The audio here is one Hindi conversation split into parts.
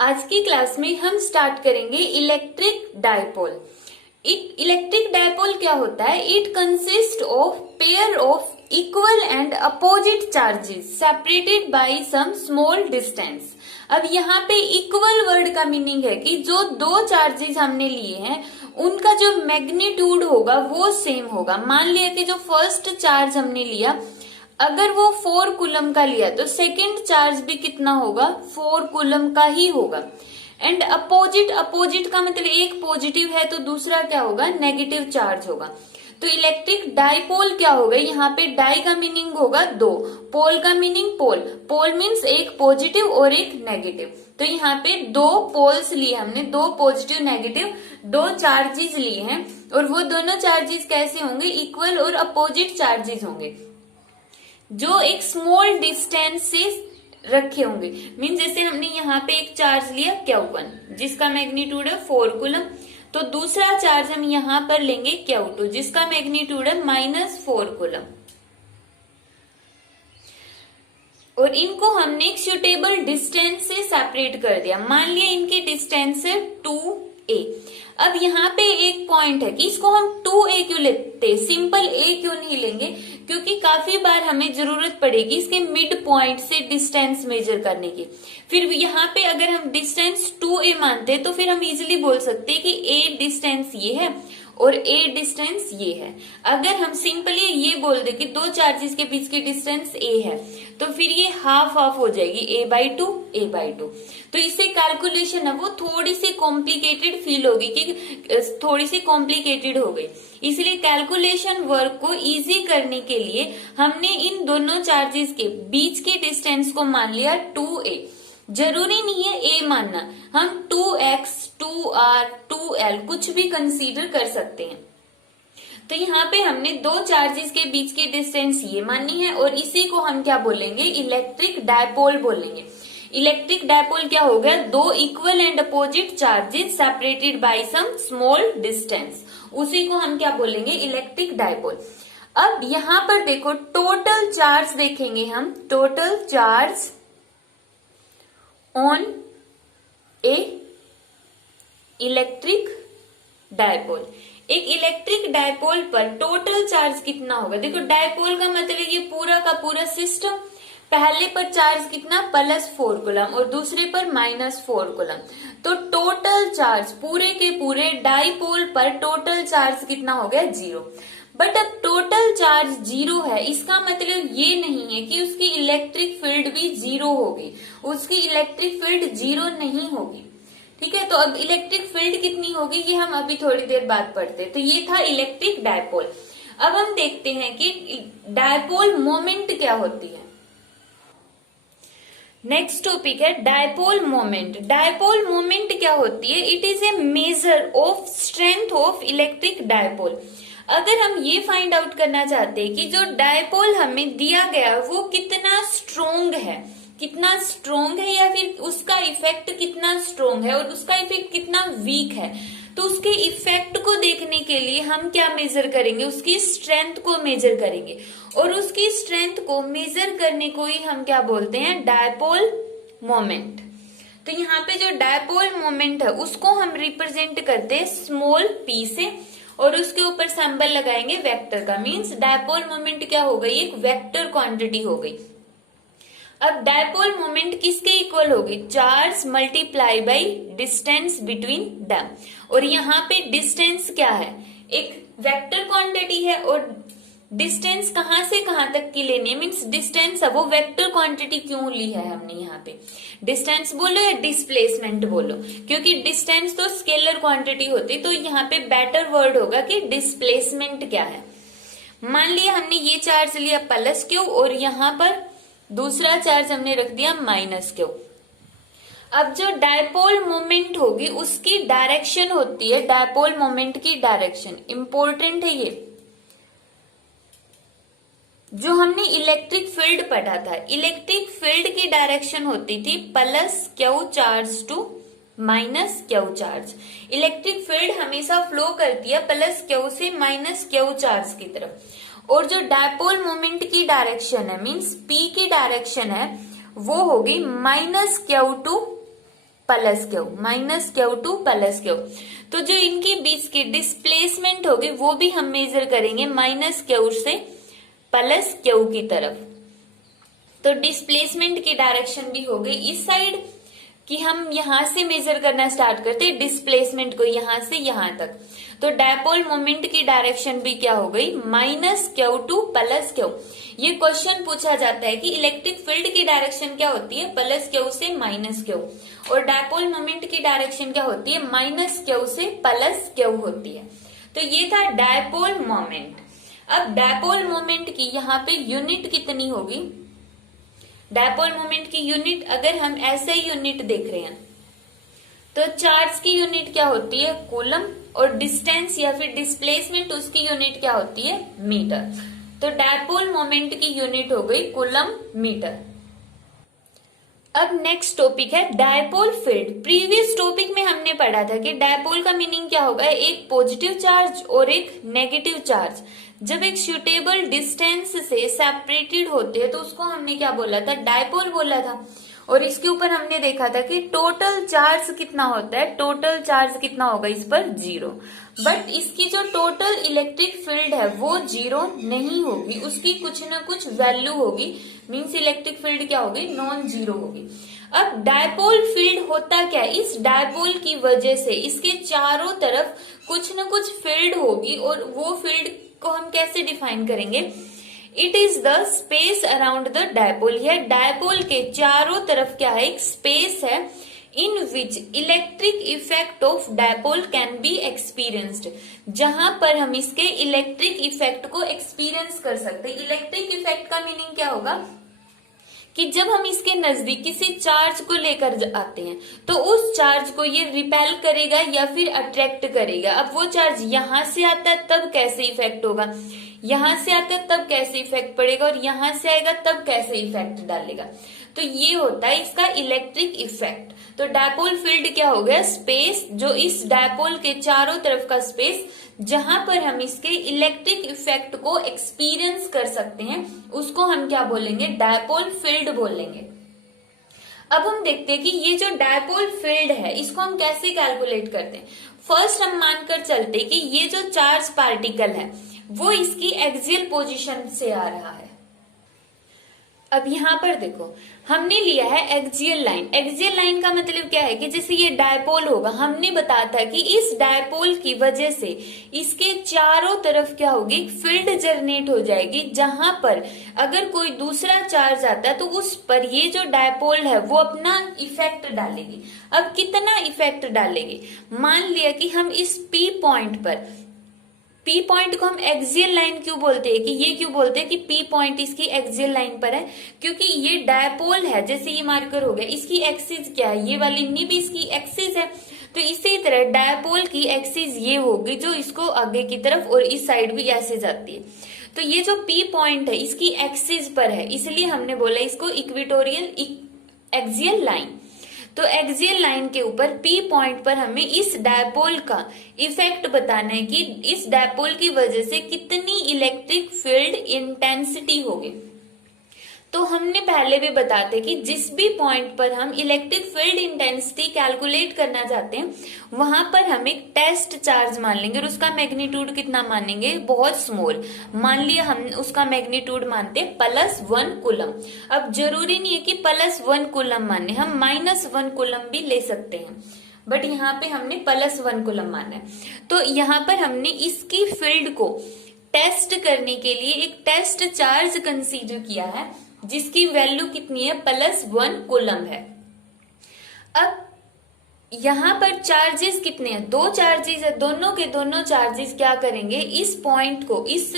आज की क्लास में हम स्टार्ट करेंगे इलेक्ट्रिक डायपोल। इलेक्ट्रिक डायपोल क्या होता है? It consist of pair of equal and opposite charges separated by some small distance. अब यहाँ पे इक्वल वर्ड का मीनिंग है कि जो दो चार्जेस हमने लिए हैं उनका जो मैग्नीट्यूड होगा वो सेम होगा। मान लिया कि जो फर्स्ट चार्ज हमने लिया अगर वो 4 कूलम का लिया तो सेकंड चार्ज भी कितना होगा? 4 कूलम का ही होगा। एंड अपोजिट का मतलब एक पॉजिटिव है तो दूसरा क्या होगा? नेगेटिव चार्ज होगा। तो इलेक्ट्रिक डाइपोल क्या होगा? यहाँ पे डाई का मीनिंग होगा दो, पोल का मीनिंग पोल मीन्स एक पॉजिटिव और एक नेगेटिव। तो यहाँ पे दो पोल्स लिए हमने, दो पॉजिटिव नेगेटिव दो चार्जेस लिए हैं और वो दोनों चार्जेस कैसे होंगे? इक्वल और अपोजिट चार्जेस होंगे जो एक स्मॉल डिस्टेंस से रखे होंगे। मीन जैसे हमने यहाँ पे एक चार्ज लिया Q1 जिसका मैग्नीट्यूड है 4 कूलम, तो दूसरा चार्ज हम यहाँ पर लेंगे Q2 जिसका मैग्नीट्यूड है -4 कूलम। और इनको हमने एक सुटेबल डिस्टेंस से सेपरेट कर दिया। मान लिया इनकी डिस्टेंस है 2a। अब यहाँ पे एक पॉइंट है कि इसको हम 2a क्यों लेते, सिंपल a क्यों नहीं लेंगे? क्योंकि काफी बार हमें जरूरत पड़ेगी इसके मिड पॉइंट से डिस्टेंस मेजर करने की। फिर यहाँ पे अगर हम डिस्टेंस 2a मानते हैं तो फिर हम इजीली बोल सकते हैं कि a डिस्टेंस ये है और a डिस्टेंस ये है। अगर हम सिंपली ये बोल दे कि दो चार्जेस के बीच की डिस्टेंस a है तो फिर ये हाफ हाफ हो जाएगी, a/2। तो इससे कैलकुलेशन है वो थोड़ी सी कॉम्प्लिकेटेड फील होगी कि थोड़ी सी कॉम्प्लिकेटेड हो गई। इसलिए कैलकुलेशन वर्क को इजी करने के लिए हमने इन दोनों चार्जेस के बीच के डिस्टेंस को मान लिया 2a। जरूरी नहीं है a मानना, हम 2x, 2r, 2l कुछ भी कंसीडर कर सकते हैं। तो यहाँ पे हमने दो चार्जेस के बीच की डिस्टेंस ये माननी है और इसी को हम क्या बोलेंगे? इलेक्ट्रिक डायपोल बोलेंगे। इलेक्ट्रिक डायपोल क्या हो गया? दो equal and opposite charges separated by some small distance, उसी को हम क्या बोलेंगे? Electric dipole. अब यहाँ पर देखो टोटल चार्ज देखेंगे हम, total charge on a electric dipole. एक इलेक्ट्रिक डायपोल पर टोटल चार्ज कितना होगा? देखो डायपोल का मतलब ये पूरा का पूरा सिस्टम। पहले पर चार्ज कितना? +4 कूलम और दूसरे पर -4 कूलम। तो टोटल चार्ज पूरे के पूरे डाइपोल पर टोटल चार्ज कितना हो गया? 0। बट अब टोटल चार्ज 0 है, इसका मतलब ये नहीं है कि उसकी इलेक्ट्रिक फील्ड भी 0 होगी। उसकी इलेक्ट्रिक फील्ड 0 नहीं होगी। ठीक है, तो अब इलेक्ट्रिक फील्ड कितनी होगी ये हम अभी थोड़ी देर बाद पढ़ते हैं। तो ये था इलेक्ट्रिक डायपोल। अब हम देखते हैं कि डायपोल मोमेंट क्या होती है। नेक्स्ट टॉपिक है डायपोल मोमेंट। डायपोल मोमेंट क्या होती है? It is a measure of strength of electric dipole. अगर हम ये फाइंड आउट करना चाहते हैं कि जो डायपोल हमें दिया गया वो कितना स्ट्रोंग है, कितना स्ट्रोंग है या फिर उसका इफेक्ट कितना स्ट्रोंग है और उसका इफेक्ट कितना वीक है, तो उसके इफेक्ट को देखने के लिए हम क्या मेजर करेंगे? उसकी स्ट्रेंथ को मेजर करेंगे और उसकी स्ट्रेंथ को मेजर करने को ही हम क्या बोलते हैं? Dipole moment. तो यहाँ पे जो डायपोल मोमेंट है उसको हम रिप्रेजेंट करते हैं स्मॉल p से और उसके ऊपर सिंबल लगाएंगे वेक्टर का। मींस डायपोल मोमेंट क्या हो गई? एक वेक्टर क्वांटिटी हो गई। अब डायपोल मोमेंट किसके इक्वल होगी? Charge multiply by distance between them. और यहाँ पे डिस्टेंस क्या है? एक वेक्टर क्वांटिटी है और डिस्टेंस कहाँ से कहाँ तक की लेनी है? मीन्स डिस्टेंस है वो वेक्टर क्वांटिटी क्यों ली है हमने यहाँ पे? डिस्टेंस बोलो या डिस्प्लेसमेंट बोलो, क्योंकि डिस्टेंस तो स्केलर क्वांटिटी होती, तो यहाँ पे बेटर वर्ड होगा कि डिस्प्लेसमेंट क्या है। मान लिया हमने ये चार्ज लिया +q और यहाँ पर दूसरा चार्ज हमने रख दिया -q। अब जो डायपोल मोमेंट होगी उसकी डायरेक्शन होती है, डायपोल मोमेंट की डायरेक्शन इंपॉर्टेंट है। ये जो हमने इलेक्ट्रिक फील्ड पढ़ा था, इलेक्ट्रिक फील्ड की डायरेक्शन होती थी +q charge to -q charge. Electric field हमेशा फ्लो करती है +q से -q चार्ज की तरफ। और जो डायपोल मोमेंट की डायरेक्शन है मींस p की डायरेक्शन है वो होगी -q two plus Q, minus Q two plus Q. तो जो इनके बीच की डिस्प्लेसमेंट होगी वो भी हम मेजर करेंगे माइनस क्यू से प्लस क्यू की तरफ। तो डिस्प्लेसमेंट की डायरेक्शन भी हो गई इस साइड कि हम यहां से मेजर करना स्टार्ट करते हैं डिस्प्लेसमेंट को यहां से यहां तक। तो डायपोल मोमेंट की डायरेक्शन भी क्या हो गई minus Q two plus Q. ये क्वेश्चन पूछा जाता है कि इलेक्ट्रिक फील्ड की डायरेक्शन क्या होती है प्लस क्यू से माइनस क्यू, और डायपोल मोमेंट की डायरेक्शन क्या होती है माइनस क्यू से प्लस क्यू होती है। तो ये था डायपोल मोमेंट। अब डायपोल मोमेंट की यहाँ पे यूनिट कितनी होगी, डायपोल मोमेंट की यूनिट अगर हम ऐसे यूनिट देख रहे हैं तो चार्ज की यूनिट क्या होती है कूलम, और डिस्टेंस या फिर डिस्प्लेसमेंट उसकी यूनिट क्या होती है मीटर। तो डायपोल मोमेंट की यूनिट हो गई कूलम मीटर। अब नेक्स्ट टॉपिक है डायपोल फील्ड। प्रीवियस टॉपिक में हमने पढ़ा था कि डायपोल का मीनिंग क्या होगा, एक पॉजिटिव चार्ज और एक नेगेटिव चार्ज जब एक सुटेबल डिस्टेंस से सेपरेटेड होते हैं तो उसको हमने क्या बोला था डायपोल बोला था। और इसके ऊपर हमने देखा था कि टोटल चार्ज कितना होता है, टोटल चार्ज कितना होगा इस पर 0, बट इसकी जो टोटल इलेक्ट्रिक फील्ड है वो 0 नहीं होगी, उसकी कुछ ना कुछ वैल्यू होगी, मींस इलेक्ट्रिक फील्ड क्या होगी नॉन जीरो होगी। अब डायपोल फील्ड होता क्या है, इस डायपोल की वजह से इसके चारों तरफ कुछ ना कुछ फील्ड होगी, और वो फील्ड को हम कैसे डिफाइन करेंगे, it is the space around the dipole. यह डायपोल के चारों तरफ क्या है एक स्पेस है in which electric effect of dipole can be experienced, जहां पर हम इसके इलेक्ट्रिक इफेक्ट को एक्सपीरियंस कर सकते हैं। इलेक्ट्रिक इफेक्ट का मीनिंग क्या होगा कि जब हम इसके नजदीक किसी चार्ज को लेकर आते हैं तो उस चार्ज को ये रिपेल करेगा या फिर अट्रैक्ट करेगा। अब वो चार्ज यहां से आता है तब कैसे इफेक्ट होगा, यहां से आता है तब कैसे इफेक्ट पड़ेगा, और यहां से आएगा तब कैसे इफेक्ट डालेगा। तो ये होता है इसका इलेक्ट्रिक इफेक्ट। तो डायपोल फील्ड क्या हो गया, स्पेस जो इस डायपोल के चारों तरफ का स्पेस जहां पर हम इसके इलेक्ट्रिक इफेक्ट को एक्सपीरियंस कर सकते हैं उसको हम क्या बोलेंगे डायपोल फील्ड बोलेंगे। अब हम देखते हैं कि ये जो डायपोल फील्ड है इसको हम कैसे कैलकुलेट करते हैं। फर्स्ट हम मानकर चलते हैं कि ये जो चार्ज पार्टिकल है वो इसकी एक्सियल पोजीशन से आ रहा है। अब यहाँ पर देखो हमने लिया है एक्सियल लाइन। एक्सियल लाइन का मतलब क्या है कि जैसे ये डायपोल होगा, हमने बताया था कि इस डायपोल की वजह से इसके चारों तरफ क्या होगी फील्ड जनरेट हो जाएगी, जहां पर अगर कोई दूसरा चार्ज आता है तो उस पर ये जो डायपोल है वो अपना इफेक्ट डालेगी। अब कितना इफेक्ट डालेगी, मान लिया कि हम इस पी पॉइंट पर, पी पॉइंट को हम एक्सियल लाइन क्यों बोलते हैं, कि ये क्यों बोलते हैं कि पी पॉइंट इसकी एक्सियल लाइन पर है, क्योंकि ये डायपोल है, जैसे ये मार्कर हो गया, इसकी एक्सिस क्या है, ये वाली निब इसकी एक्सिस है। तो इसी तरह डायपोल की एक्सिस ये होगी जो इसको आगे की तरफ और इस साइड भी ऐसे जाती है। तो ये जो पी पॉइंट है इसकी एक्सिस पर है, इसलिए हमने बोला इसको इक्वेटोरियल एक्सियल लाइन। तो एक्सियल लाइन के ऊपर पी पॉइंट पर हमें इस डायपोल का इफेक्ट बताना है कि इस डायपोल की वजह से कितनी इलेक्ट्रिक फील्ड इंटेंसिटी होगी। तो हमने पहले भी बताते कि जिस भी पॉइंट पर हम इलेक्ट्रिक फील्ड इंटेंसिटी कैलकुलेट करना चाहते हैं वहां पर हम एक टेस्ट चार्ज मान लेंगे और उसका मैग्नीट्यूड कितना मानेंगे, बहुत स्मॉल। मान लिया हम उसका मैग्नीट्यूड मानते +1 कूलम। अब जरूरी नहीं है कि +1 कूलम माने, हम -1 कूलम भी ले सकते हैं, बट यहाँ पे हमने +1 कूलम माना है। तो यहाँ पर हमने इसकी फील्ड को टेस्ट करने के लिए एक टेस्ट चार्ज कंसीडर किया है जिसकी वैल्यू कितनी है +1 कूलम है। अब यहां पर चार्जेस कितने हैं, 2 चार्जेस है, दोनों के दोनों चार्जेस क्या करेंगे इस पॉइंट को, इस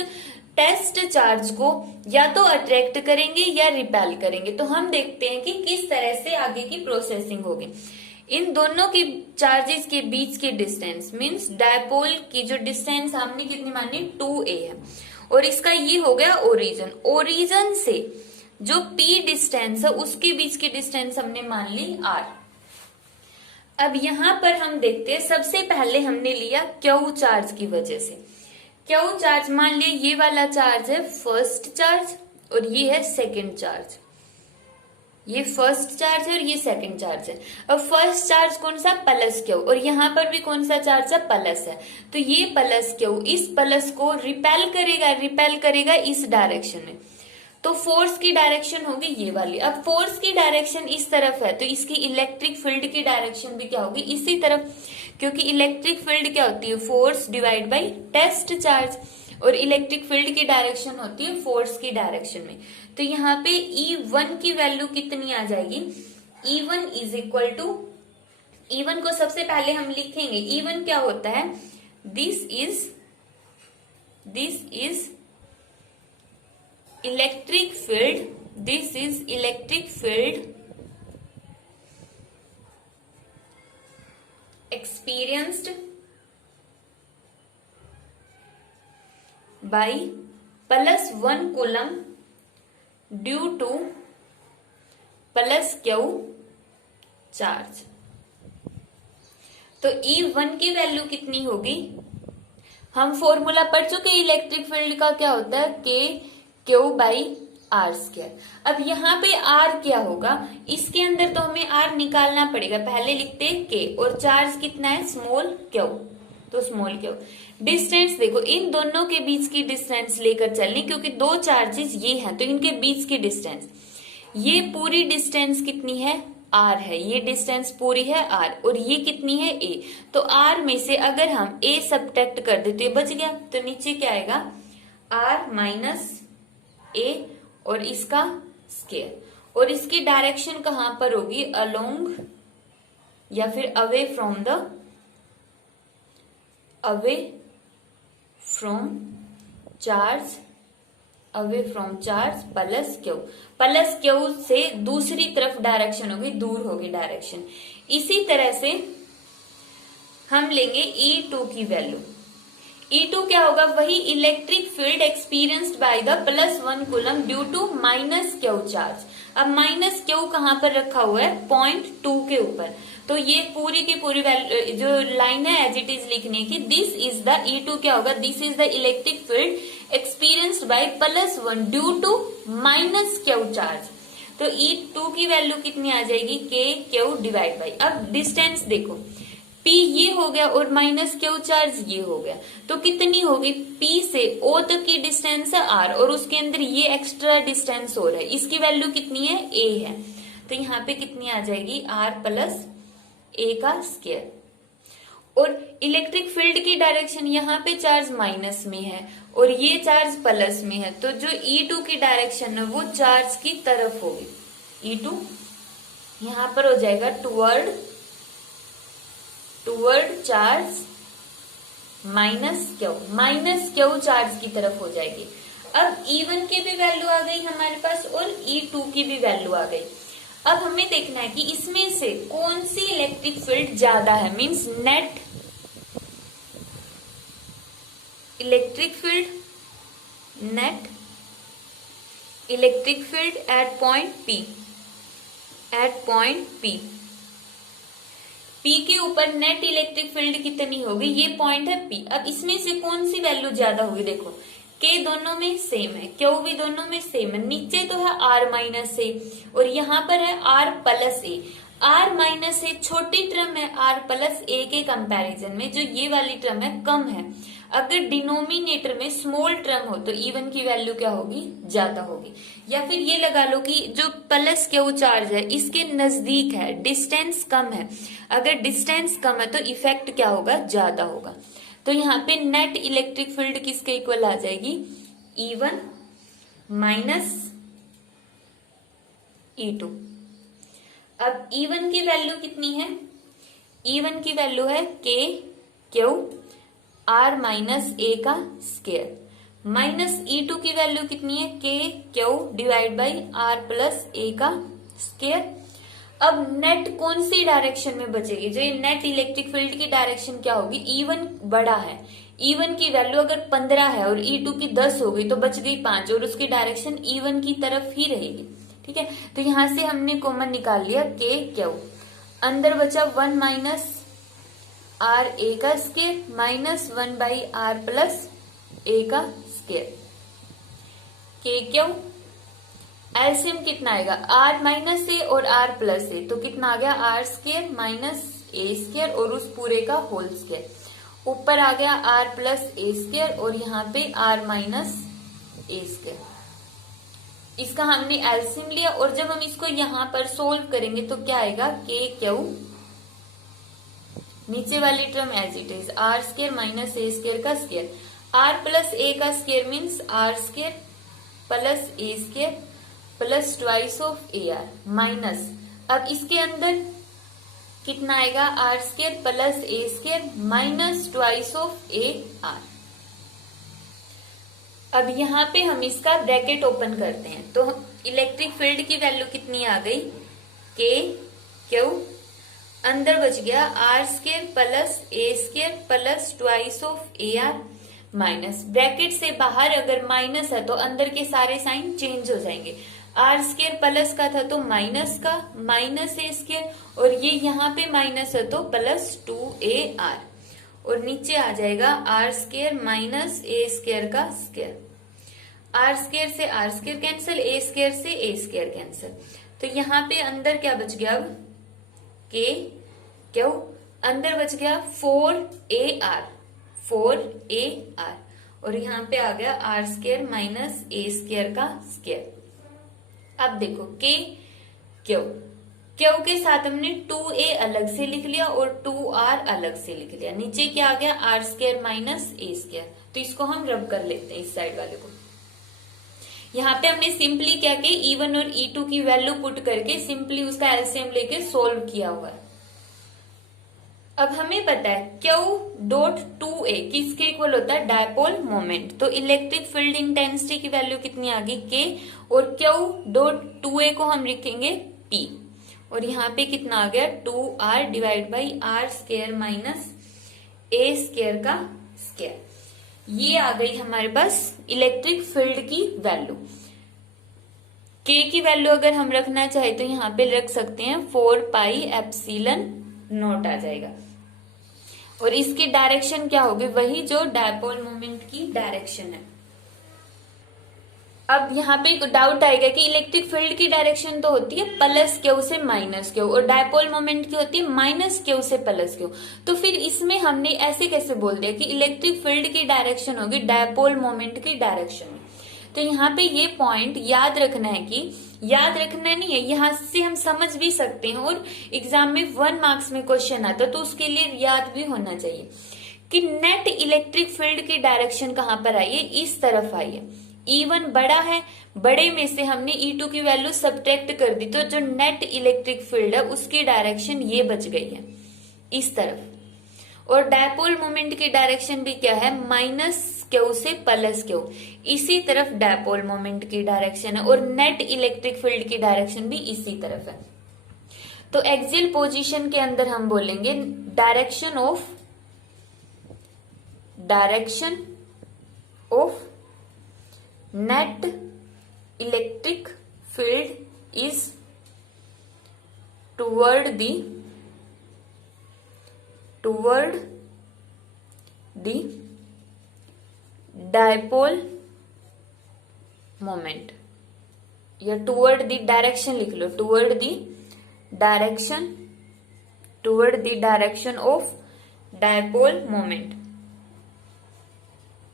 टेस्ट चार्ज को या तो अट्रैक्ट करेंगे या रिपेल करेंगे। तो हम देखते हैं कि किस तरह से आगे की प्रोसेसिंग होगी। इन दोनों की चार्जेस के बीच की डिस्टेंस मींस डायपोल की जो डिस्टेंस हमने कितनी मानी 2a है, और इसका ये हो गया ओरिजिन। ओरिजिन से जो p डिस्टेंस है उसके बीच की डिस्टेंस हमने मान ली r। अब यहां पर हम देखते हैं सबसे पहले हमने लिया क्यू चार्ज की वजह से। क्यू चार्ज मान लिया ये वाला चार्ज है फर्स्ट चार्ज और ये है सेकंड चार्ज। ये फर्स्ट चार्ज है और ये सेकंड चार्ज है। अब फर्स्ट चार्ज कौन सा, प्लस क्यू, और यहाँ पर भी कौन सा चार्ज है, प्लस है। तो ये प्लस क्यू इस प्लस को रिपेल करेगा इस डायरेक्शन में, तो फोर्स की डायरेक्शन होगी ये वाली। अब फोर्स की डायरेक्शन इस तरफ है तो इसकी इलेक्ट्रिक फील्ड की डायरेक्शन भी क्या होगी, इसी तरफ, क्योंकि इलेक्ट्रिक फील्ड क्या होती है, force divide by test charge, और इलेक्ट्रिक फील्ड की डायरेक्शन होती है फोर्स की डायरेक्शन में। तो यहाँ पे E1 की वैल्यू कितनी आ जाएगी, E1 is equal to, E1 को सबसे पहले हम लिखेंगे, E1 क्या होता है, this is electric field, this is electric field experienced by +1 coulomb due to plus Q charge. तो E1 की वैल्यू कितनी होगी, हम फॉर्मूला पढ़ चुके इलेक्ट्रिक फील्ड का, क्या होता है K/Q/R²। अब यहाँ पे R क्या होगा, इसके अंदर तो हमें R निकालना पड़ेगा, पहले लिखते हैं K, और चार्ज कितना है, स्मॉल q, तो स्मॉल q। डिस्टेंस देखो, इन दोनों के बीच की डिस्टेंस लेकर चलनी, क्योंकि दो चार्जेस ये हैं तो इनके बीच की डिस्टेंस, ये पूरी डिस्टेंस कितनी है, R है, ये डिस्टेंस पूरी है R, और ये कितनी है A। तो R में से अगर हम A सब्ट्रैक्ट कर देते बच गया, तो नीचे क्या आएगा, R माइनस A और इसका स्केयर, और इसकी डायरेक्शन कहां पर होगी, अलोंग या फिर away from charge plus Q से दूसरी तरफ डायरेक्शन होगी, दूर होगी डायरेक्शन। इसी तरह से हम लेंगे E2 की वैल्यू, E2 क्या होगा, वही electric field experienced by the +1 coulomb due to minus q charge. अब माइनस क्यू कहां पर रखा हुआ है, पॉइंट 2 के ऊपर, तो ये पूरी की पूरी जो लाइन है एज इट इज लिखने की, दिस इज द E2 क्या होगा, this is the electric field experienced by +1 due to minus q charge. तो E2 की वैल्यू कितनी आ जाएगी, KQ डिवाइड बाई, अब डिस्टेंस देखो, P ये हो गया और माइनस क्यू चार्ज ये हो गया, तो कितनी होगी, P से O तक की डिस्टेंस है R, और उसके अंदर ये एक्स्ट्रा डिस्टेंस हो रहा है, इसकी वैल्यू कितनी है, A है। तो यहाँ पे कितनी आ जाएगी, R प्लस A का स्क्वायर। और इलेक्ट्रिक फील्ड की डायरेक्शन, यहाँ पे चार्ज माइनस में है और ये चार्ज प्लस में है, तो जो E2 की डायरेक्शन है वो चार्ज की तरफ होगी, E2 यहाँ पर हो जाएगा toward charge minus q charge की तरफ हो जाएगी। अब E1 की भी वैल्यू आ गई हमारे पास और E2 की भी वैल्यू आ गई। अब हमें देखना है कि इसमें से कौन सी इलेक्ट्रिक फील्ड ज्यादा है, means net electric field at point P के ऊपर नेट इलेक्ट्रिक फील्ड कितनी होगी, ये पॉइंट है P। अब इसमें से कौन सी वैल्यू ज्यादा होगी, देखो K दोनों में सेम है, Q भी दोनों में सेम है, नीचे तो है R माइनस ए और यहाँ पर है R प्लस ए। R माइनस ए छोटी टर्म है R प्लस ए के कंपैरिजन में, जो ये वाली टर्म है कम है। अगर डिनोमिनेटर में स्मॉल टर्म हो तो E1 की वैल्यू क्या होगी, ज्यादा होगी। या फिर ये लगा लो कि जो प्लस क्यू चार्ज है इसके नजदीक है, डिस्टेंस कम है, अगर डिस्टेंस कम है तो इफेक्ट क्या होगा, ज्यादा होगा। तो यहाँ पे नेट इलेक्ट्रिक फील्ड किसके इक्वल आ जाएगी, E1 माइनस E2। अब E1 की वैल्यू कितनी है, E1 की वैल्यू है KQ R माइनस ए का स्क्वायर, माइनस E2 की वैल्यू कितनी है, KQ divide by R plus a का स्क्वायर। अब नेट कौन सी डायरेक्शन में बचेगी, जो ये नेट इलेक्ट्रिक फील्ड की डायरेक्शन क्या होगी, E1 बड़ा है, E1 की वैल्यू अगर 15 है और E2 की 10 हो गई तो बच गई 5 और उसकी डायरेक्शन E1 की तरफ ही रहेगी। ठीक है, तो यहां से हमने कॉमन निकाल लिया KQ, अंदर बचा 1 माइनस R ए का square minus 1 by R plus a का स्क्वायर। KQ एलसीएम कितना आएगा, आर माइनस ए और आर प्लस ए, तो कितना आ गया are square minus A square और उस पूरे का होल स्क्वायर। ऊपर आ गया आर प्लस ए स्क्वायर और यहाँ पे आर माइनस ए स्क्वायर। इसका हमने एलसीएम लिया और जब हम इसको यहाँ पर सोल्व करेंगे तो क्या आएगा, के क्यू, नीचे वाली term as it is, r square minus A square का स्क्वायर, आर प्लस ए का square means r square plus A square plus twice of A R minus, अब इसके अंदर कितना आएगा, r square plus A square minus twice of A r. अब यहाँ पे हम इसका ब्रैकेट ओपन करते हैं तो इलेक्ट्रिक फील्ड की वैल्यू कितनी आ गई, के क्यू, अंदर बच गया are square plus A square plus twice of A R minus, bracket से बाहर अगर माइनस है तो अंदर के सारे साइन चेंज हो जाएंगे, आर स्क्वायर प्लस का था तो माइनस का माइनस ए स्क्वायर और ये यहाँ पे माइनस है तो प्लस 2 आर और नीचे आ जाएगा आर स्क्वायर माइनस ए स्क्वायर का स्क्वायर, आर स्क्वायर से R square cancel, A square से ए स्क्वायर कैंसिल, तो यहाँ पे अंदर क्या बच गया, अब के क्यू, अंदर बच गया 4 आर और यहाँ पे आ गया are square minus A square का स्क्वायर। अब देखो के क्यू, क्यू के साथ हमने 2a अलग से लिख लिया और 2r अलग से लिख लिया, नीचे क्या आ गया are square minus A square, तो इसको हम रब कर लेते हैं इस साइड वाले को। यहाँ पे हमने सिंपली क्या किया, E1 और E2 की वैल्यू पुट करके सिंपली उसका एलसीएम लेके सोल्व किया हुआ है। अब हमें पता है Q डॉट 2a किसके इक्वल होता है, डायपोल मोमेंट, तो इलेक्ट्रिक फील्ड इंटेंसिटी की वैल्यू कितनी आ गई, K, और Q डॉट 2a को हम लिखेंगे P और यहाँ पे कितना आ गया 2r divide by R square minus A square का स्क्वायर। ये आ गई हमारे पास इलेक्ट्रिक फील्ड की वैल्यू। K की वैल्यू अगर हम रखना चाहे तो यहाँ पे रख सकते हैं 4 पाई एप्सिलन नॉट आ जाएगा और इसकी डायरेक्शन क्या होगी, वही जो डायपोल मोमेंट की डायरेक्शन है। अब यहाँ पे एक डाउट आएगा कि इलेक्ट्रिक फील्ड की डायरेक्शन तो होती है प्लस क्यू से माइनस क्यू और डायपोल मोमेंट की होती है माइनस क्यू से प्लस क्यू, तो फिर इसमें हमने ऐसे कैसे बोल दिया कि इलेक्ट्रिक फील्ड की डायरेक्शन होगी डायपोल मोमेंट की डायरेक्शन में। तो यहाँ पे ये पॉइंट याद रखना है, कि याद रखना नहीं है, यहाँ से हम समझ भी सकते हैं और एग्जाम में 1 मार्क्स में क्वेश्चन आता तो उसके लिए याद भी होना चाहिए कि नेट इलेक्ट्रिक फील्ड की डायरेक्शन कहाँ पर आई है, इस तरफ आई है। E1 बड़ा है, बड़े में से हमने E2 की वैल्यू सब्ट्रैक्ट कर दी तो जो नेट इलेक्ट्रिक फील्ड है उसकी डायरेक्शन ये बच गई है इस तरफ, और डायपोल मोमेंट की डायरेक्शन भी क्या है, माइनस क्यू से प्लस क्यू, इसी तरफ डायपोल मोमेंट की डायरेक्शन है और नेट इलेक्ट्रिक फील्ड की डायरेक्शन भी इसी तरफ है। तो एक्सियल पोजीशन के अंदर हम बोलेंगे direction of net electric field is toward the dipole moment, या टुवर्ड द डायरेक्शन लिख लो, toward the direction of dipole moment,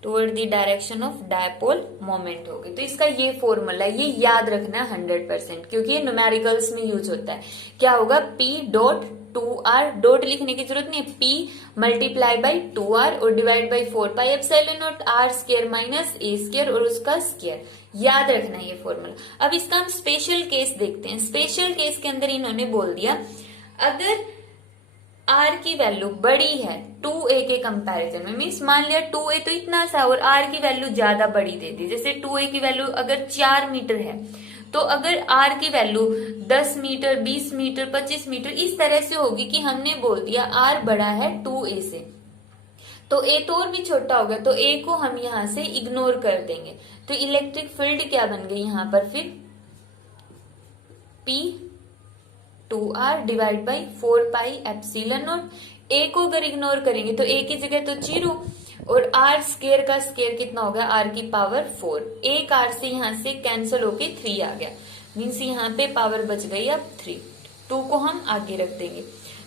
toward the direction of dipole moment होगी। तो इसका ये फॉर्मूला, ये याद रखना है 100%, क्योंकि ये न्यूमेरिकल्स में यूज होता है। क्या होगा, P डॉट 2r, डॉट लिखने की जरूरत नहीं है, P मल्टीप्लाई बाई 2r और divide by 4 pi epsilon not r square minus a square और उसका स्क्वायर, याद रखना है ये फॉर्मूला। अब इसका हम स्पेशल केस देखते हैं। स्पेशल केस के अंदर इन्होंने बोल दिया अगर r की वैल्यू बड़ी है 2a के कंपैरिजन में, मीन्स मान लिया 2a तो इतना सा और r की वैल्यू ज्यादा बड़ी दे दी, जैसे 2a की वैल्यू अगर 4 मीटर है तो अगर r की वैल्यू 10 मीटर 20 मीटर 25 मीटर इस तरह से होगी कि हमने बोल दिया r बड़ा है 2a से, तो a तो और भी छोटा होगा, तो a को हम यहां से इग्नोर कर देंगे। तो इलेक्ट्रिक फील्ड क्या बन गई यहां पर, फिर P 2r divide by 4 pi epsilon not, a को अगर इग्नोर करेंगे तो a की जगह तो 0 और r स्क्वायर का स्क्वायर कितना होगा, r की पावर 4, एक r से यहां से कैंसिल होके 3 आ गया। मीन्स यहाँ पे पावर बच गई अब 3, 2 को हम आगे रख देंगे।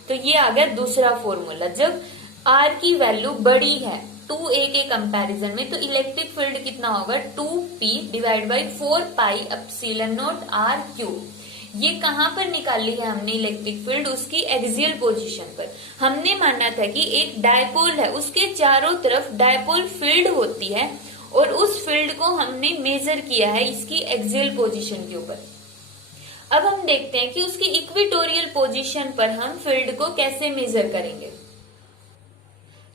तो ये आ गया दूसरा फॉर्मूला। जब R की वैल्यू बड़ी है 2a के कंपैरिजन में, तो इलेक्ट्रिक फील्ड कितना होगा 2p divide by 4 pi epsilon not r cube. ये कहां पर निकाली है हमने इलेक्ट्रिक फील्ड, उसकी एक्सियल पोजीशन पर। हमने माना था कि एक डायपोल है, उसके चारों तरफ डायपोल फील्ड होती है और उस फील्ड को हमने मेजर किया है इसकी एक्सियल पोजीशन के ऊपर। अब हम देखते हैं कि उसकी इक्वेटोरियल पोजीशन पर हम फील्ड को कैसे मेजर करेंगे।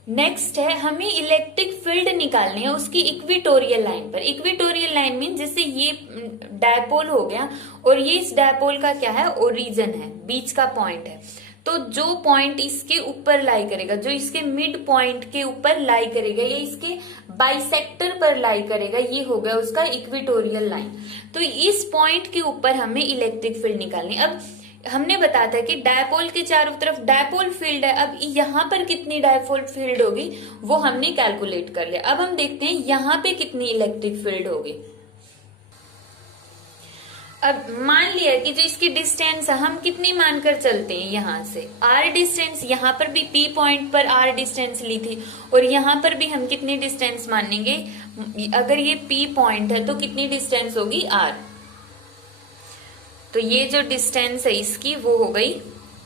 नेक्स्ट है हमें इलेक्ट्रिक फील्ड निकालनी है उसकी इक्वेटोरियल लाइन पर। इक्वेटोरियल लाइन मीन जैसे ये डायपोल हो गया और ये इस डायपोल का क्या है, ओरिजिन है, बीच का पॉइंट है। तो जो पॉइंट इसके ऊपर लाई करेगा, जो इसके मिड पॉइंट के ऊपर लाई करेगा या इसके बाइसेक्टर पर लाई करेगा, ये हो गया उसका इक्वेटोरियल लाइन। तो इस पॉइंट के ऊपर हमें इलेक्ट्रिक फील्ड निकालनी। अब हमने बताया था कि डायपोल के चारों तरफ डायपोल फील्ड है। अब यहाँ पर कितनी डायपोल फील्ड होगी वो हमने कैलकुलेट कर लिया। अब हम देखते हैं यहाँ पे कितनी इलेक्ट्रिक फील्ड होगी। अब मान लिया कि जो इसकी डिस्टेंस है हम कितनी मानकर चलते हैं, यहाँ से r डिस्टेंस, यहाँ पर भी P पॉइंट पर r डिस्टेंस ली थी और यहाँ पर भी हम कितनी डिस्टेंस मानेंगे, अगर ये P पॉइंट है तो कितनी डिस्टेंस होगी r। तो ये जो डिस्टेंस है इसकी वो हो गई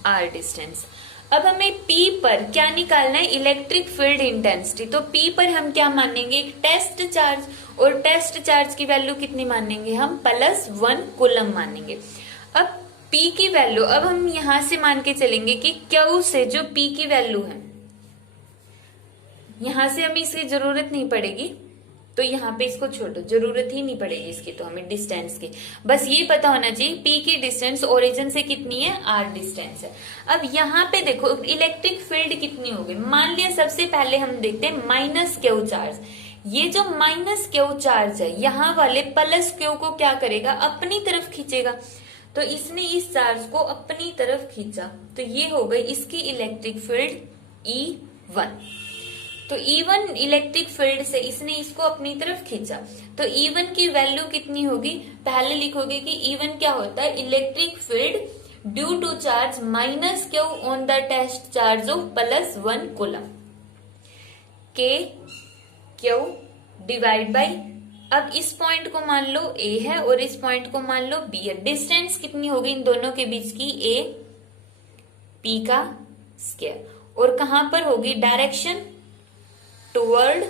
r डिस्टेंस। अब हमें P पर क्या निकालना है, इलेक्ट्रिक फील्ड इंटेंसिटी। तो P पर हम क्या मानेंगे, टेस्ट चार्ज, और टेस्ट चार्ज की वैल्यू कितनी मानेंगे हम, +1 कूलम मानेंगे। अब P की वैल्यू अब हम यहां से मान के चलेंगे कि Q से जो P की वैल्यू है, यहां से हमें इसकी जरूरत नहीं पड़ेगी, तो यहाँ पे इसको छोड़ो, जरूरत ही नहीं पड़ेगी इसकी, तो हमें डिस्टेंस की बस ये पता होना चाहिए P की डिस्टेंस ओरिजिन से कितनी है, r डिस्टेंस है। अब यहाँ पे देखो इलेक्ट्रिक फील्ड कितनी होगी। मान लिया सबसे पहले हम देखते हैं -Q चार्ज। ये जो -Q चार्ज है यहाँ वाले +Q को क्या करेगा, अपनी तरफ खींचेगा। तो इसने इस चार्ज को अपनी तरफ खींचा, तो ये हो गई इसकी इलेक्ट्रिक फील्ड E1। तो E1 इलेक्ट्रिक फील्ड से इसने इसको अपनी तरफ खींचा, तो E1 की वैल्यू कितनी होगी, पहले लिखोगे कि E1 क्या होता है, electric field due to charge -Q on the test charge of +1 coulomb, Q divide by, अब इस पॉइंट को मान लो A है और इस पॉइंट को मान लो B है। डिस्टेंस कितनी होगी इन दोनों के बीच की, A P का स्क्वायर, और कहां पर होगी, डायरेक्शन टुवर्ड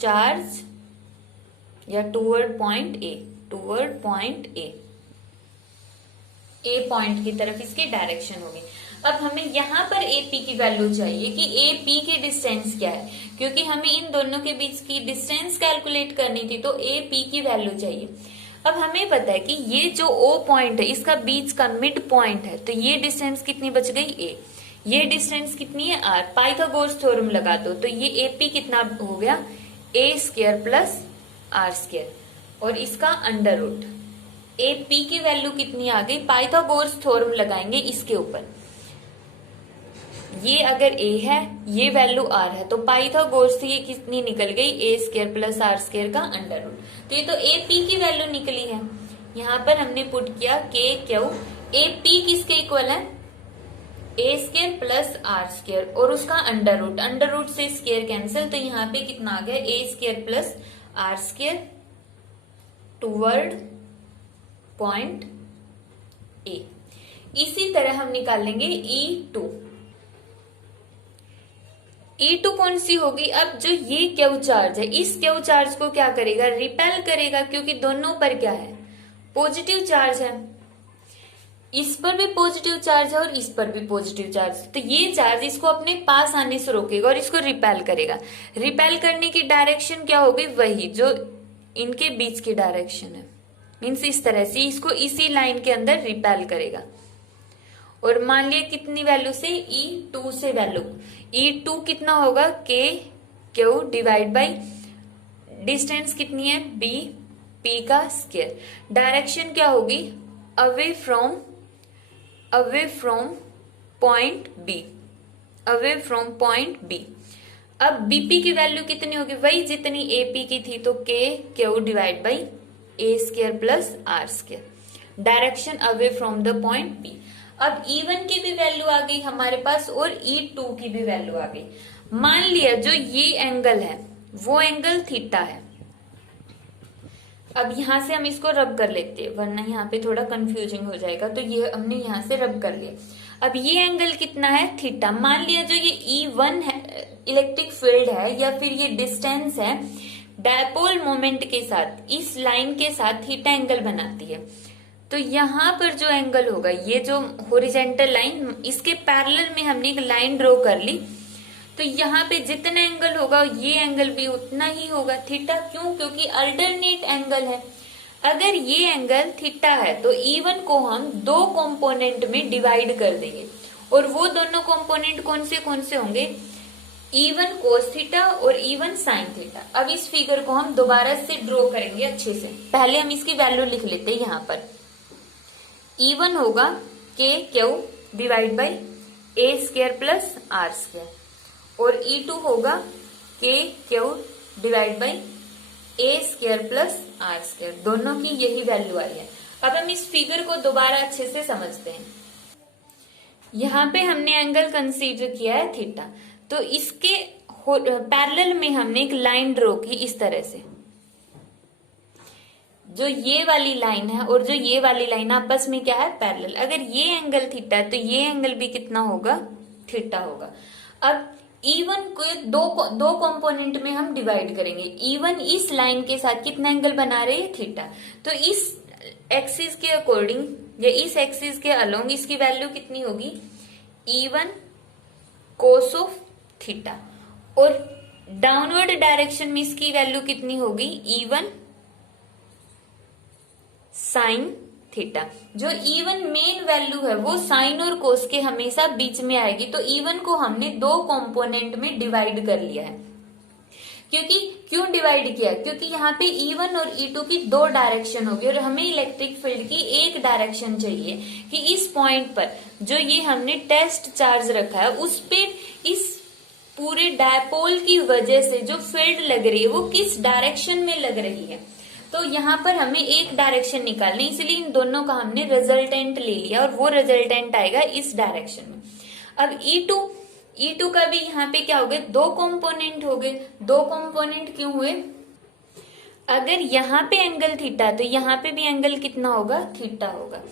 चार्ज या toward point A, toward point A point की तरफ इसकी डायरेक्शन होगी। अब हमें यहाँ पर AP की वैल्यू चाहिए कि AP की डिस्टेंस क्या है, क्योंकि हमें इन दोनों के बीच की डिस्टेंस कैलकुलेट करनी थी, तो AP की वैल्यू चाहिए। अब हमें पता है कि ये जो O पॉइंट है इसका बीच का मिड पॉइंट है, तो ये डिस्टेंस कितनी बच गई, A। ये डिस्टेंस कितनी है, r। पाइथागोरस थ्योरम लगा दो, तो ये AP कितना हो गया, a² + r², और इसका अंडर रूट। AP की वैल्यू कितनी आ गई, पाइथागोरस थ्योरम लगाएंगे इसके ऊपर। ये अगर a है, ये वैल्यू r है, तो पाइथागोरस से ये कितनी निकल गई, a² + r² का अंडर रूट। तो ये तो AP की वैल्यू निकली है। यहाँ पर हमने पुट किया KQ, AP किसके इक्वल है, a² + r², और उसका अंडर रूट से स्क्वायर कैंसिल, तो यहाँ पे कितना आ गया, a² + r² toward point A। इसी तरह हम निकाल लेंगे E2। E2 कौन सी होगी, अब जो ये Q चार्ज है, इस Q चार्ज को क्या करेगा, रिपेल करेगा, क्योंकि दोनों पर क्या है, पॉजिटिव चार्ज है। इस पर भी पॉजिटिव चार्ज है और इस पर भी पॉजिटिव चार्ज, तो ये चार्ज इसको अपने पास आने से रोकेगा और इसको रिपेल करेगा। रिपेल करने की डायरेक्शन क्या होगी, वही जो इनके बीच की डायरेक्शन है, मीन्स इस तरह से इसको इसी लाइन के अंदर रिपेल करेगा। और मान लिया कितनी वैल्यू से, E2 से वैल्यू, E2 कितना होगा, KQ डिवाइड बाई डिस्टेंस कितनी है, B P का स्क्वायर। डायरेक्शन क्या होगी, away from point B, away from point B। अब BP की वैल्यू कितनी होगी, वही जितनी AP की थी, तो KQ divide by A square plus R square, direction away from the point P. अब E1 की भी वैल्यू आ गई हमारे पास और E2 की भी वैल्यू आ गई। मान लिया जो ये एंगल है वो एंगल थीटा है। अब यहां से हम इसको रब कर लेते हैं वरना यहाँ पे थोड़ा कंफ्यूजिंग हो जाएगा, तो ये हमने यहां से रब कर लिया। अब ये एंगल कितना है, थीटा। मान लिया जो ये E1 है इलेक्ट्रिक फील्ड है या फिर ये डिस्टेंस है, डायपोल मोमेंट के साथ इस लाइन के साथ थीटा एंगल बनाती है। तो यहाँ पर जो एंगल होगा, ये जो हॉरिजॉन्टल लाइन, इसके पैरेलल में हमने एक लाइन ड्रॉ कर ली, तो यहाँ पे जितना एंगल होगा ये एंगल भी उतना ही होगा थीटा। क्यों? क्योंकि अल्टरनेट एंगल है। अगर ये एंगल थीटा है तो E1 को हम दो कंपोनेंट में डिवाइड कर देंगे, और वो दोनों कंपोनेंट कौन से होंगे, E1 cos थीटा और E1 sin थीटा। अब इस फिगर को हम दोबारा से ड्रॉ करेंगे अच्छे से। पहले हम इसकी वैल्यू लिख लेते हैं यहाँ पर। E1 होगा K Q divide by A square plus R square, और E2 होगा K Q divide by A square plus R square. दोनों की यही वैल्यू आई है। अब हम इस फिगर को दोबारा अच्छे से समझते हैं। यहाँ पे हमने एंगल कंसीडर किया है थीटा, तो इसके पैरेलल में हमने एक लाइन ड्रॉ की इस तरह से। जो ये वाली लाइन है और जो ये वाली लाइन आपस में क्या है, पैरेलल। अगर ये एंगल थीटा है तो ये एंगल भी कितना होगा, थीटा होगा। अब E1 को दो कंपोनेंट में हम डिवाइड करेंगे। E1 इस लाइन के साथ कितना एंगल बना रहे हैं, थीटा। तो इस एक्सिस के अकॉर्डिंग या इस एक्सिस के अलोंग इसकी वैल्यू कितनी होगी, E1 कोस ऑफ थीटा, और डाउनवर्ड डायरेक्शन में इसकी वैल्यू कितनी होगी, E1 साइन थीटा। जो E1 मेन वैल्यू है वो साइन और कोस के हमेशा बीच में आएगी। तो E1 को हमने दो कंपोनेंट में डिवाइड कर लिया है। क्यों डिवाइड किया, क्योंकि यहाँ पे E1 और E2 की दो डायरेक्शन होगी और हमें इलेक्ट्रिक फील्ड की एक डायरेक्शन चाहिए कि इस पॉइंट पर जो ये हमने टेस्ट चार्ज रखा है उस पे इस पूरे डायपोल की वजह से जो फील्ड लग रही है वो किस डायरेक्शन में लग रही है। तो यहाँ पर हमें एक डायरेक्शन निकालनी, इसलिए इन दोनों का हमने रिजल्टेंट ले लिया और वो रिजल्टेंट आएगा इस डायरेक्शन में। अब E2 का भी यहाँ पे क्या हो गए, दो कंपोनेंट हो गए। दो कंपोनेंट क्यों हुए, अगर यहाँ पे एंगल थीटा तो यहाँ पे भी एंगल कितना होगा, थीटा होगा,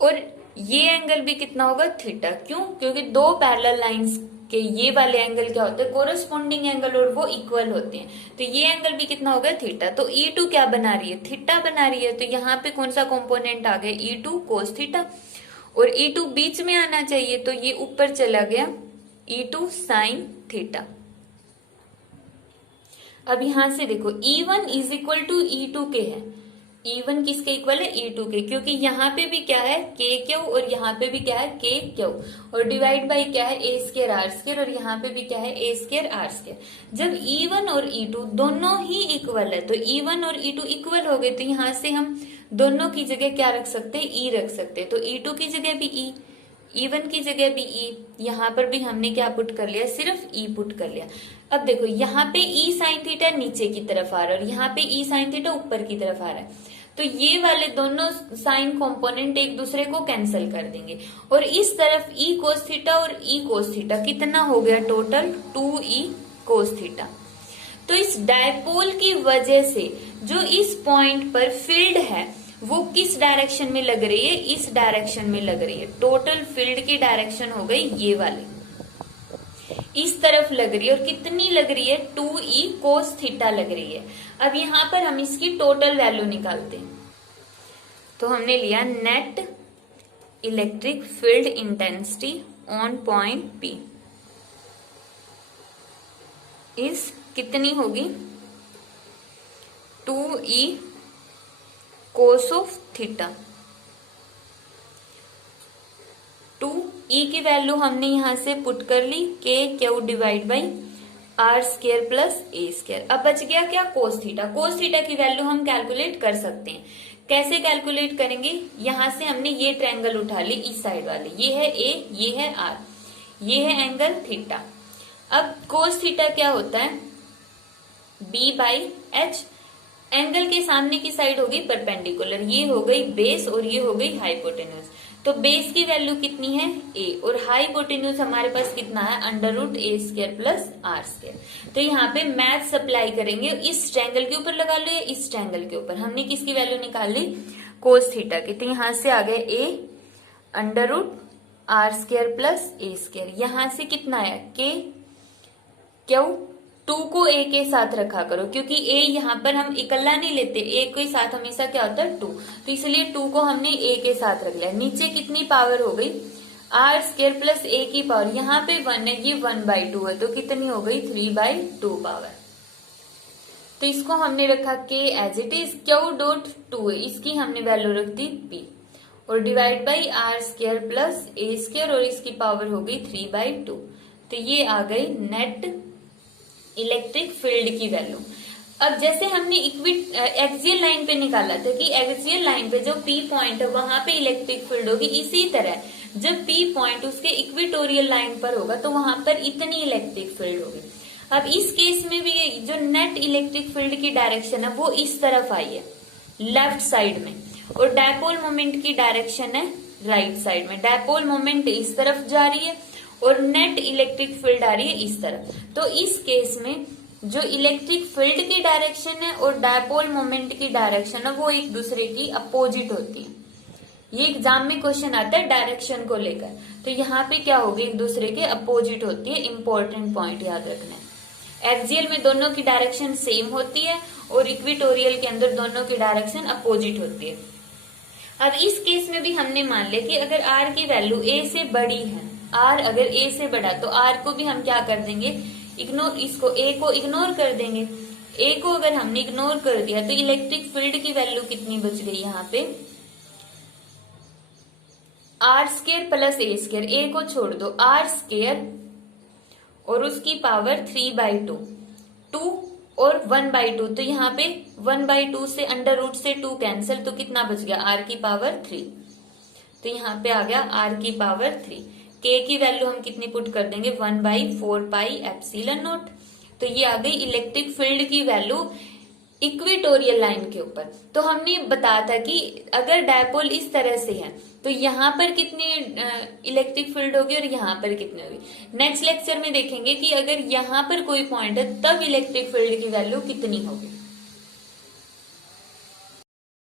और ये एंगल भी कितना होगा, थीटा। क्यों? क्योंकि दो पैरेलल लाइंस के ये वाले एंगल क्या होते हैं, कोरस्पॉन्डिंग एंगल, और वो इक्वल होते हैं। तो ये एंगल भी कितना होगा, थीटा। तो E2 क्या बना रही है, थीटा बना रही है। तो यहाँ पे कौन सा कंपोनेंट आ गया, E2 कोस थीटा, और E2 बीच में आना चाहिए तो ये ऊपर चला गया E2 साइन थीटा। अब यहां से देखो E1 is equal to E2 के है। E1 किसके इक्वल है, E2 के, क्योंकि यहाँ पे भी क्या है के क्यू और यहाँ पे भी क्या है के क्यू, और डिवाइड बाई क्या है ए स्क्वायर आर स्क्वायर, और यहाँ पे भी क्या है ए स्क्वायर आर स्क्वायर। जब E1 और E2 दोनों ही इक्वल है तो E1 और E2 इक्वल हो गए, तो यहाँ से हम दोनों की जगह क्या रख सकते हैं, E रख सकते हैं। तो E2 की जगह भी E, E1 की जगह भी E, यहाँ पर भी हमने क्या पुट कर लिया, सिर्फ E पुट कर लिया। अब देखो यहाँ पे E साइन थीटा नीचे की तरफ आ रहा है और यहाँ पे E साइन थीटा ऊपर की तरफ आ रहा है, तो ये वाले दोनों साइन कंपोनेंट एक दूसरे को कैंसिल कर देंगे, और इस तरफ E कोस थीटा और E कोस थीटा कितना हो गया, टोटल 2E कोस थीटा। तो इस डायपोल की वजह से जो इस पॉइंट पर फील्ड है वो किस डायरेक्शन में लग रही है, इस डायरेक्शन में लग रही है। टोटल फील्ड की डायरेक्शन हो गई ये वाली, इस तरफ लग रही है, और कितनी लग रही है, 2E कोस थीटा लग रही है। अब यहाँ पर हम इसकी टोटल वैल्यू निकालते हैं। तो हमने लिया net electric field intensity on point P इस कितनी होगी, 2E cos of theta. 2E की वैल्यू हमने यहां से पुट कर ली, K Q divide by R square plus A square. अब बच गया क्या, कोस थीटा। कोस थीटा की वैल्यू हम कैलकुलेट कर सकते हैं। कैसे कैलकुलेट करेंगे, यहां से हमने ये ट्रायंगल उठा ली इस साइड वाले, ये है ए, ये है आर, ये है एंगल थीटा। अब कोस थीटा क्या होता है, B बाई एच। एंगल के सामने की साइड होगी परपेंडिकुलर, ये हो गई बेस और ये हो गई हाइपोटेन्यूज। तो बेस की वैल्यू कितनी है a और हाइपोटेन्यूज हमारे पास कितना है √a² प्लस r²। तो यहाँ पे मैथ सप्लाई करेंगे, इस ट्रायंगल के ऊपर लगा लो या इस ट्रायंगल के ऊपर। हमने किसकी वैल्यू निकाल ली कोस थीटा की, तो यहाँ से आ गया a √r² प्लस a²। यहाँ से कितना है k क्यों 2 को a के साथ रखा करो, क्योंकि a यहाँ पर हम इकल्ला नहीं लेते, a के साथ हमेशा क्या होता है 2, तो इसलिए 2 को हमने a के साथ रख लिया। नीचे कितनी पावर हो गई r² प्लस a की पावर, यहाँ पे 1 है, ये 1/2 है, तो कितनी हो गई 3/2 पावर। तो इसको हमने रखा k as it is, Q.2 है, इसकी हमने वैल्यू रख दी p और divide by r² plus a² और इसकी पावर हो गई 3/2। तो ये आ गई नेट इलेक्ट्रिक फील्ड की वैल्यू। अब जैसे हमने एक्सियल लाइन पे निकाला था कि एक्सियल लाइन पे जो P पॉइंट है वहां पे इलेक्ट्रिक फील्ड होगी, इसी तरह जब P पॉइंट उसके इक्वेटोरियल लाइन पर होगा तो वहां पर इतनी इलेक्ट्रिक फील्ड होगी। अब इस केस में भी जो नेट इलेक्ट्रिक फील्ड की डायरेक्शन है वो इस तरफ आई है लेफ्ट साइड में, और डायपोल मोमेंट की डायरेक्शन है राइट साइड में। डायपोल मोमेंट इस तरफ जा रही है और नेट इलेक्ट्रिक फील्ड आ रही है इस तरफ। तो इस केस में जो इलेक्ट्रिक फील्ड की डायरेक्शन है और डायपोल मोमेंट की डायरेक्शन है वो एक दूसरे की अपोजिट होती है। ये एग्जाम में क्वेश्चन आता है डायरेक्शन को लेकर, तो यहाँ पे क्या होगी एक दूसरे के अपोजिट होती है। इंपॉर्टेंट पॉइंट याद रखना है, एक्सियल में दोनों की डायरेक्शन सेम होती है और इक्वेटोरियल के अंदर दोनों की डायरेक्शन अपोजिट होती है। अब इस केस में भी हमने मान लिया कि अगर r की वैल्यू a से बड़ी है, r अगर a से बड़ा, तो r को भी हम क्या कर देंगे इग्नोर, इसको a को इग्नोर कर देंगे। a को अगर हमने इग्नोर कर दिया तो इलेक्ट्रिक फील्ड की वैल्यू कितनी बच गई यहाँ पे r² प्लस a², a को छोड़ दो r² और उसकी पावर 3/2, 2 और 1/2, तो यहाँ पे 1/2 से अंडर रूट से 2 कैंसिल, तो कितना बच गया r की पावर 3। तो यहाँ पे आ गया r की पावर 3। k की वैल्यू हम कितनी पुट कर देंगे 1/4πε0। तो ये आ गई इलेक्ट्रिक फील्ड की वैल्यू इक्वेटोरियल लाइन के ऊपर। तो हमने बताया था कि अगर डायपोल इस तरह से है तो यहाँ पर कितनी इलेक्ट्रिक फील्ड होगी और यहाँ पर कितनी होगी। नेक्स्ट लेक्चर में देखेंगे कि अगर यहाँ पर कोई पॉइंट है तब इलेक्ट्रिक फील्ड की वैल्यू कितनी होगी।